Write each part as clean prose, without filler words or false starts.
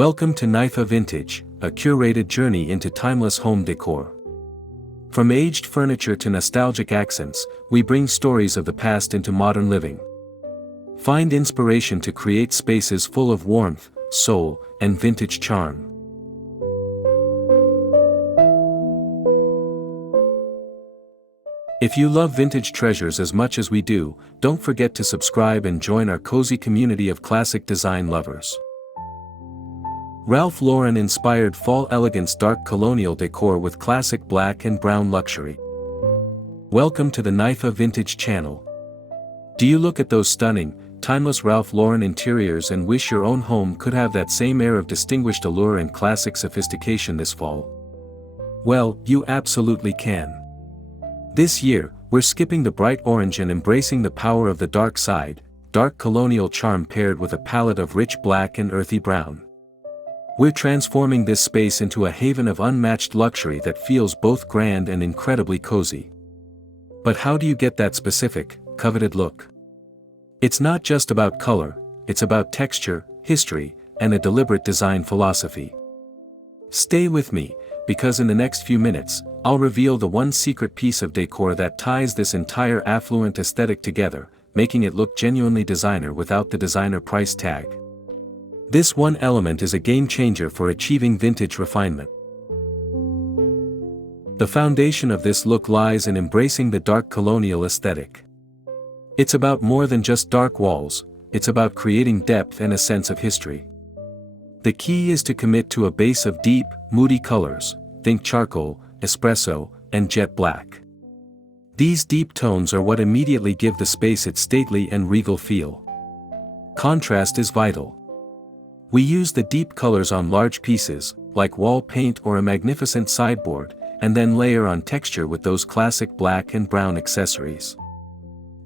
Welcome to NIFA Vintage, a curated journey into timeless home decor. From aged furniture to nostalgic accents, we bring stories of the past into modern living. Find inspiration to create spaces full of warmth, soul, and vintage charm. If you love vintage treasures as much as we do, don't forget to subscribe and join our cozy community of classic design lovers. Ralph Lauren-inspired fall elegance dark colonial decor with classic black and brown luxury. Welcome to the NIFA Vintage channel. Do you look at those stunning, timeless Ralph Lauren interiors and wish your own home could have that same air of distinguished allure and classic sophistication this fall? Well, you absolutely can. This year, we're skipping the bright orange and embracing the power of the dark side, dark colonial charm paired with a palette of rich black and earthy brown. We're transforming this space into a haven of unmatched luxury that feels both grand and incredibly cozy. But how do you get that specific, coveted look? It's not just about color, it's about texture, history, and a deliberate design philosophy. Stay with me, because in the next few minutes, I'll reveal the one secret piece of decor that ties this entire affluent aesthetic together, making it look genuinely designer without the designer price tag. This one element is a game changer for achieving vintage refinement. The foundation of this look lies in embracing the dark colonial aesthetic. It's about more than just dark walls, it's about creating depth and a sense of history. The key is to commit to a base of deep, moody colors, think charcoal, espresso, and jet black. These deep tones are what immediately give the space its stately and regal feel. Contrast is vital. We use the deep colors on large pieces, like wall paint or a magnificent sideboard, and then layer on texture with those classic black and brown accessories.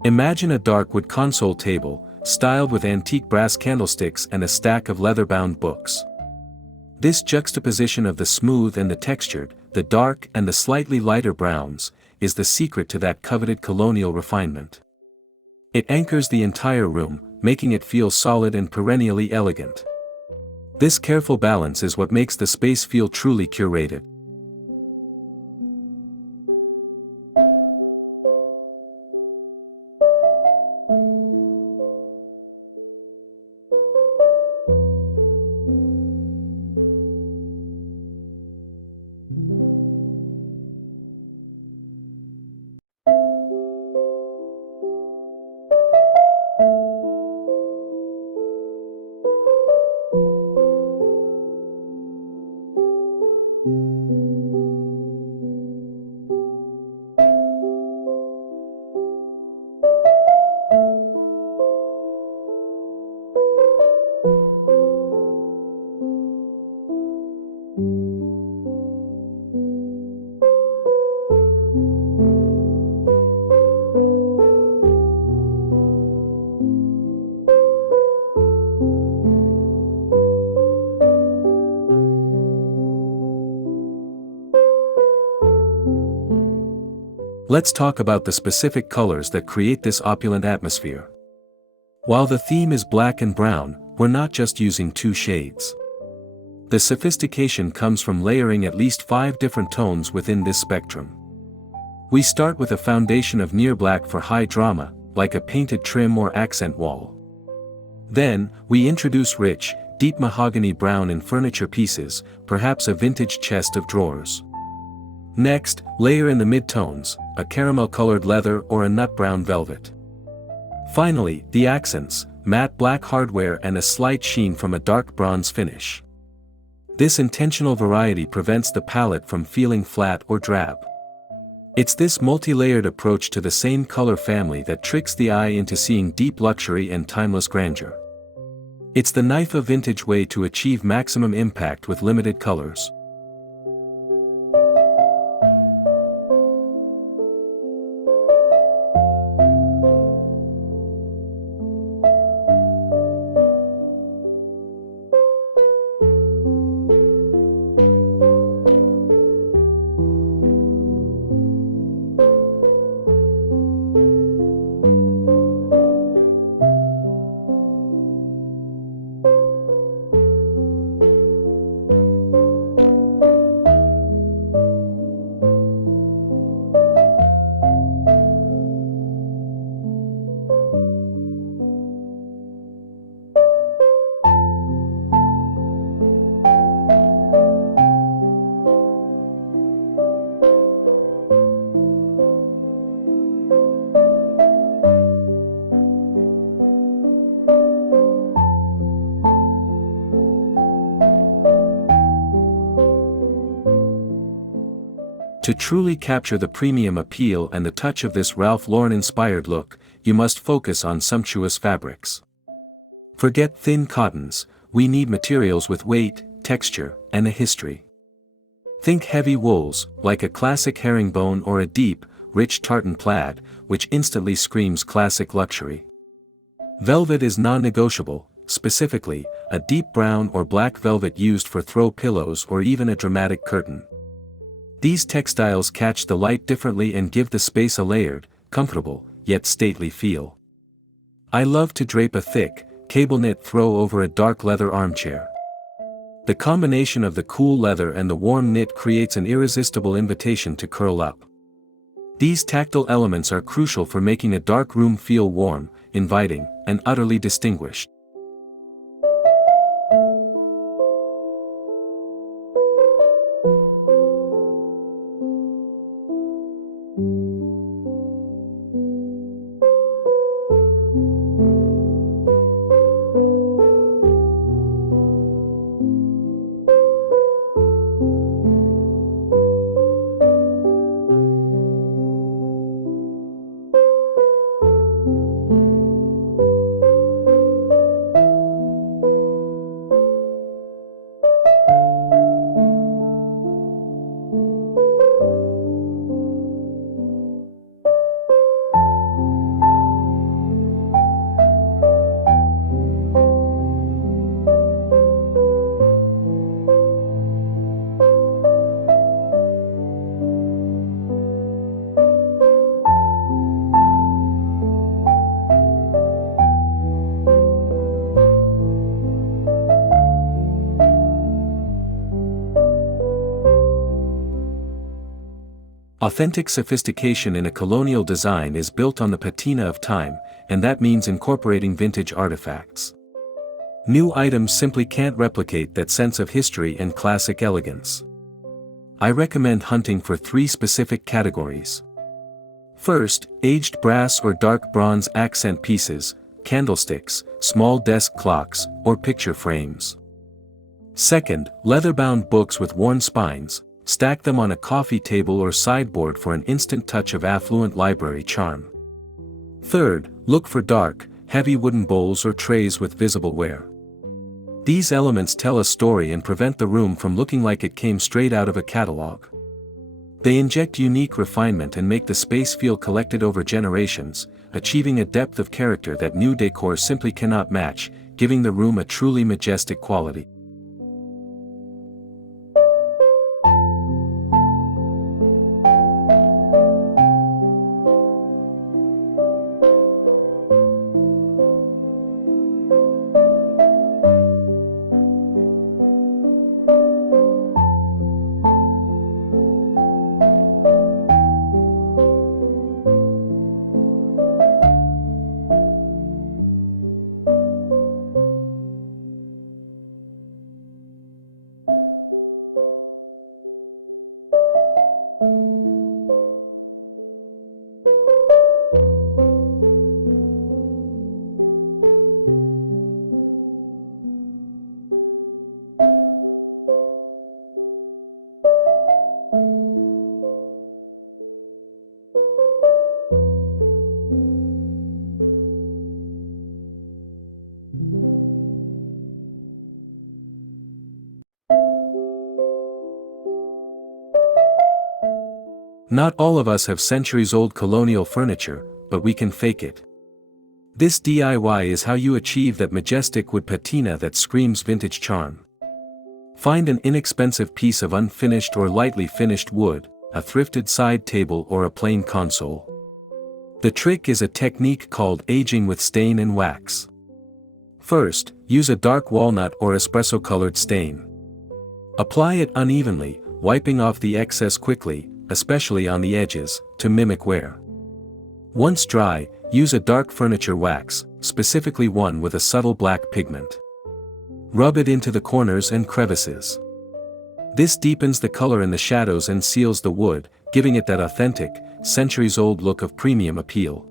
Imagine a dark wood console table, styled with antique brass candlesticks and a stack of leather-bound books. This juxtaposition of the smooth and the textured, the dark and the slightly lighter browns, is the secret to that coveted colonial refinement. It anchors the entire room, making it feel solid and perennially elegant. This careful balance is what makes the space feel truly curated. Let's talk about the specific colors that create this opulent atmosphere. While the theme is black and brown, we're not just using two shades. The sophistication comes from layering at least 5 different tones within this spectrum. We start with a foundation of near black for high drama, like a painted trim or accent wall. Then, we introduce rich, deep mahogany brown in furniture pieces, perhaps a vintage chest of drawers. Next, layer in the mid-tones, a caramel-colored leather or a nut brown velvet. Finally, the accents, matte black hardware and a slight sheen from a dark bronze finish. This intentional variety prevents the palette from feeling flat or drab. It's this multi-layered approach to the same color family that tricks the eye into seeing deep luxury and timeless grandeur. It's the NIFA Vintage way to achieve maximum impact with limited colors. To truly capture the premium appeal and the touch of this Ralph Lauren-inspired look, you must focus on sumptuous fabrics. Forget thin cottons, we need materials with weight, texture, and a history. Think heavy wools, like a classic herringbone or a deep, rich tartan plaid, which instantly screams classic luxury. Velvet is non-negotiable, specifically, a deep brown or black velvet used for throw pillows or even a dramatic curtain. These textiles catch the light differently and give the space a layered, comfortable, yet stately feel. I love to drape a thick, cable knit throw over a dark leather armchair. The combination of the cool leather and the warm knit creates an irresistible invitation to curl up. These tactile elements are crucial for making a dark room feel warm, inviting, and utterly distinguished. Authentic sophistication in a colonial design is built on the patina of time, and that means incorporating vintage artifacts. New items simply can't replicate that sense of history and classic elegance. I recommend hunting for 3 specific categories. First, aged brass or dark bronze accent pieces, candlesticks, small desk clocks, or picture frames. Second, leather-bound books with worn spines. Stack them on a coffee table or sideboard for an instant touch of affluent library charm. Third, look for dark, heavy wooden bowls or trays with visible wear. These elements tell a story and prevent the room from looking like it came straight out of a catalog. They inject unique refinement and make the space feel collected over generations, achieving a depth of character that new decor simply cannot match, giving the room a truly majestic quality. Not all of us have centuries-old colonial furniture, but we can fake it. This DIY is how you achieve that majestic wood patina that screams vintage charm. Find an inexpensive piece of unfinished or lightly finished wood, a thrifted side table or a plain console. The trick is a technique called aging with stain and wax. First, use a dark walnut or espresso-colored stain. Apply it unevenly, wiping off the excess quickly, especially on the edges, to mimic wear. Once dry, use a dark furniture wax, specifically one with a subtle black pigment. Rub it into the corners and crevices. This deepens the color in the shadows and seals the wood, giving it that authentic, centuries-old look of premium appeal.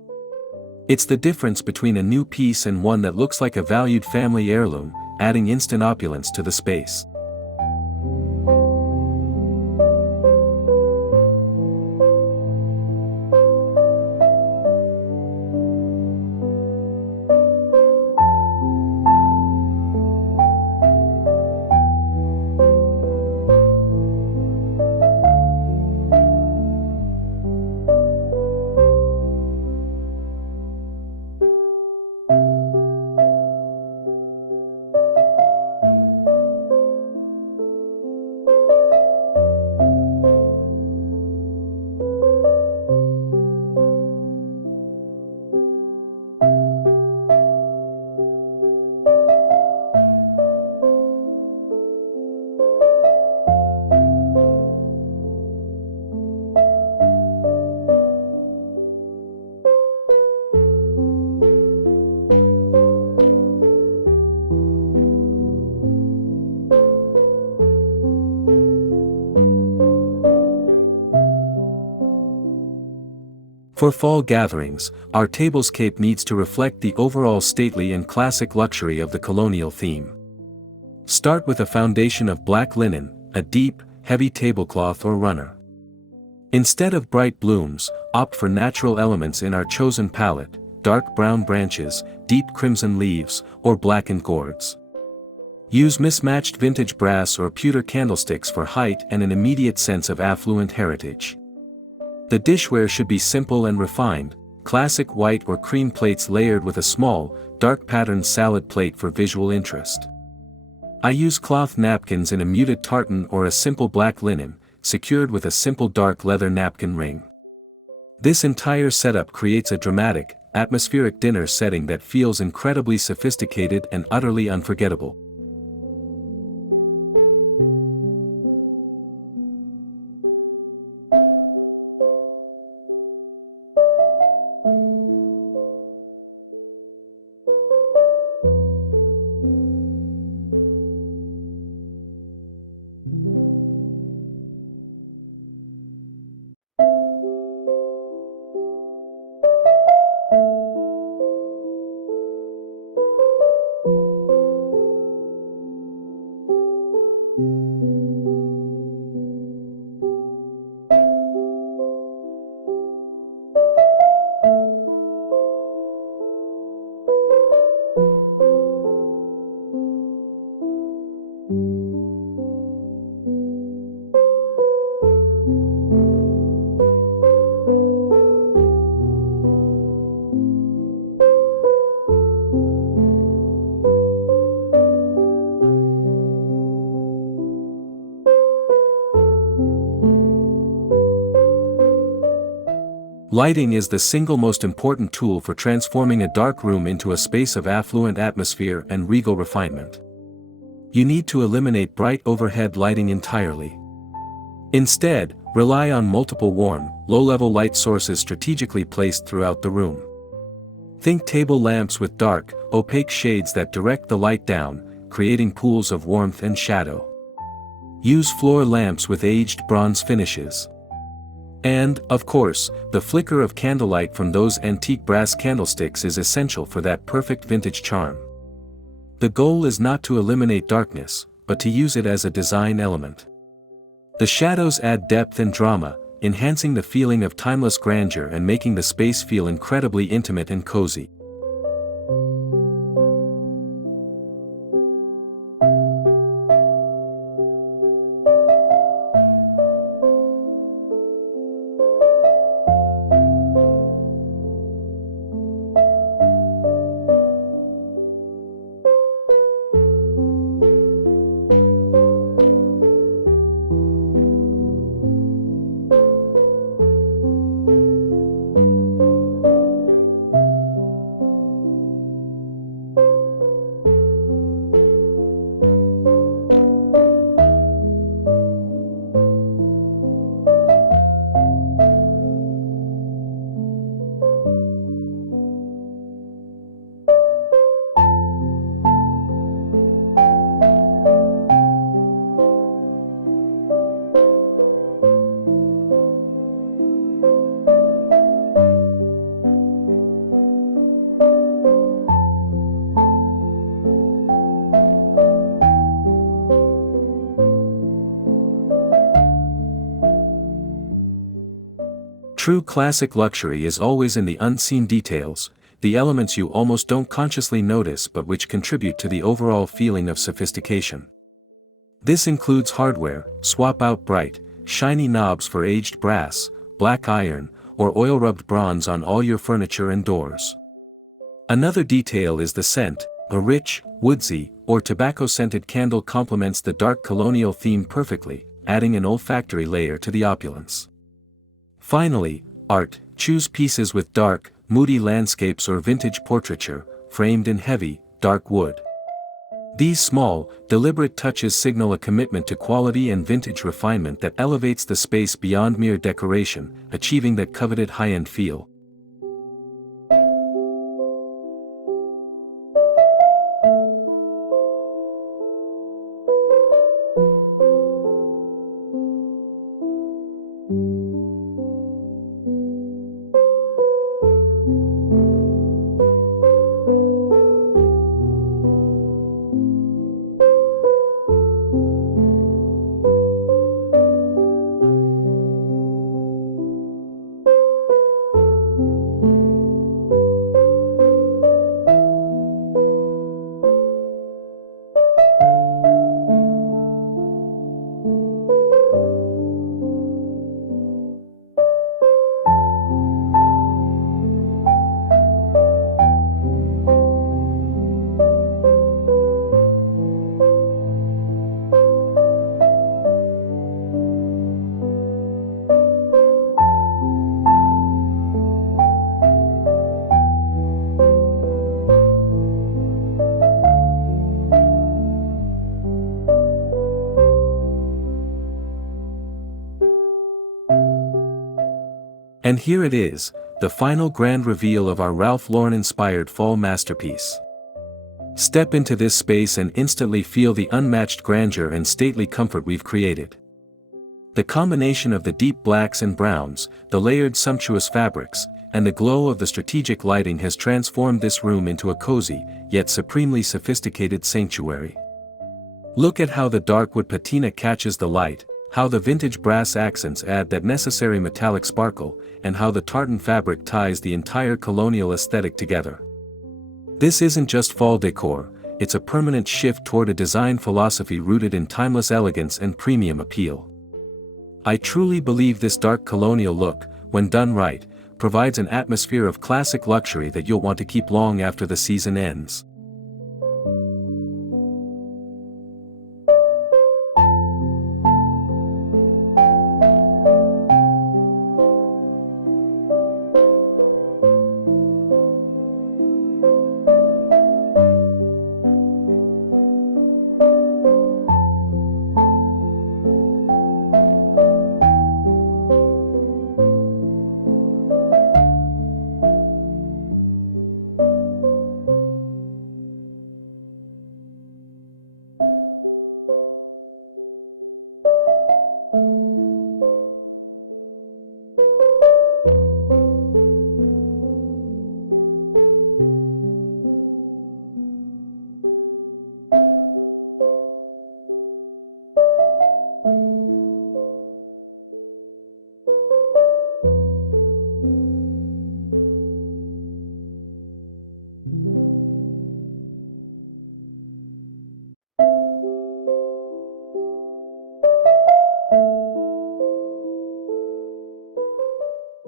It's the difference between a new piece and one that looks like a valued family heirloom, adding instant opulence to the space. For fall gatherings, our tablescape needs to reflect the overall stately and classic luxury of the colonial theme. Start with a foundation of black linen, a deep, heavy tablecloth or runner. Instead of bright blooms, opt for natural elements in our chosen palette: dark brown branches, deep crimson leaves, or blackened gourds. Use mismatched vintage brass or pewter candlesticks for height and an immediate sense of affluent heritage. The dishware should be simple and refined, classic white or cream plates layered with a small, dark patterned salad plate for visual interest. I use cloth napkins in a muted tartan or a simple black linen, secured with a simple dark leather napkin ring. This entire setup creates a dramatic, atmospheric dinner setting that feels incredibly sophisticated and utterly unforgettable. Lighting is the single most important tool for transforming a dark room into a space of affluent atmosphere and regal refinement. You need to eliminate bright overhead lighting entirely. Instead, rely on multiple warm, low-level light sources strategically placed throughout the room. Think table lamps with dark, opaque shades that direct the light down, creating pools of warmth and shadow. Use floor lamps with aged bronze finishes. And, of course, the flicker of candlelight from those antique brass candlesticks is essential for that perfect vintage charm. The goal is not to eliminate darkness, but to use it as a design element. The shadows add depth and drama, enhancing the feeling of timeless grandeur and making the space feel incredibly intimate and cozy. True classic luxury is always in the unseen details, the elements you almost don't consciously notice but which contribute to the overall feeling of sophistication. This includes hardware: swap out bright, shiny knobs for aged brass, black iron, or oil-rubbed bronze on all your furniture and doors. Another detail is the scent. A rich, woodsy, or tobacco-scented candle complements the dark colonial theme perfectly, adding an olfactory layer to the opulence. Finally, art. Choose pieces with dark, moody landscapes or vintage portraiture, framed in heavy, dark wood. These small, deliberate touches signal a commitment to quality and vintage refinement that elevates the space beyond mere decoration, achieving that coveted high-end feel. And here it is, the final grand reveal of our Ralph Lauren-inspired fall masterpiece. Step into this space and instantly feel the unmatched grandeur and stately comfort we've created. The combination of the deep blacks and browns, the layered sumptuous fabrics, and the glow of the strategic lighting has transformed this room into a cozy, yet supremely sophisticated sanctuary. Look at how the dark wood patina catches the light, how the vintage brass accents add that necessary metallic sparkle, and how the tartan fabric ties the entire colonial aesthetic together. This isn't just fall decor, it's a permanent shift toward a design philosophy rooted in timeless elegance and premium appeal. I truly believe this dark colonial look, when done right, provides an atmosphere of classic luxury that you'll want to keep long after the season ends.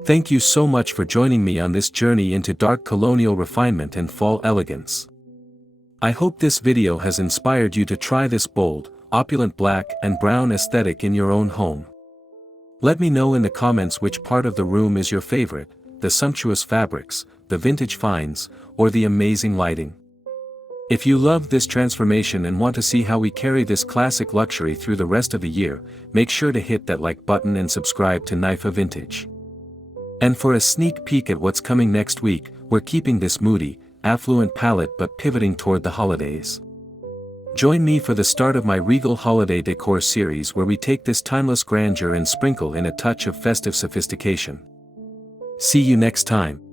Thank you so much for joining me on this journey into dark colonial refinement and fall elegance. I hope this video has inspired you to try this bold, opulent black and brown aesthetic in your own home. Let me know in the comments which part of the room is your favorite, the sumptuous fabrics, the vintage finds, or the amazing lighting. If you loved this transformation and want to see how we carry this classic luxury through the rest of the year, make sure to hit that like button and subscribe to Knife of Vintage. And for a sneak peek at what's coming next week, we're keeping this moody, affluent palette but pivoting toward the holidays. Join me for the start of my Regal Holiday Decor series where we take this timeless grandeur and sprinkle in a touch of festive sophistication. See you next time.